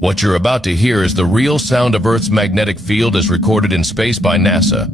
What you're about to hear is the real sound of Earth's magnetic field as recorded in space by NASA.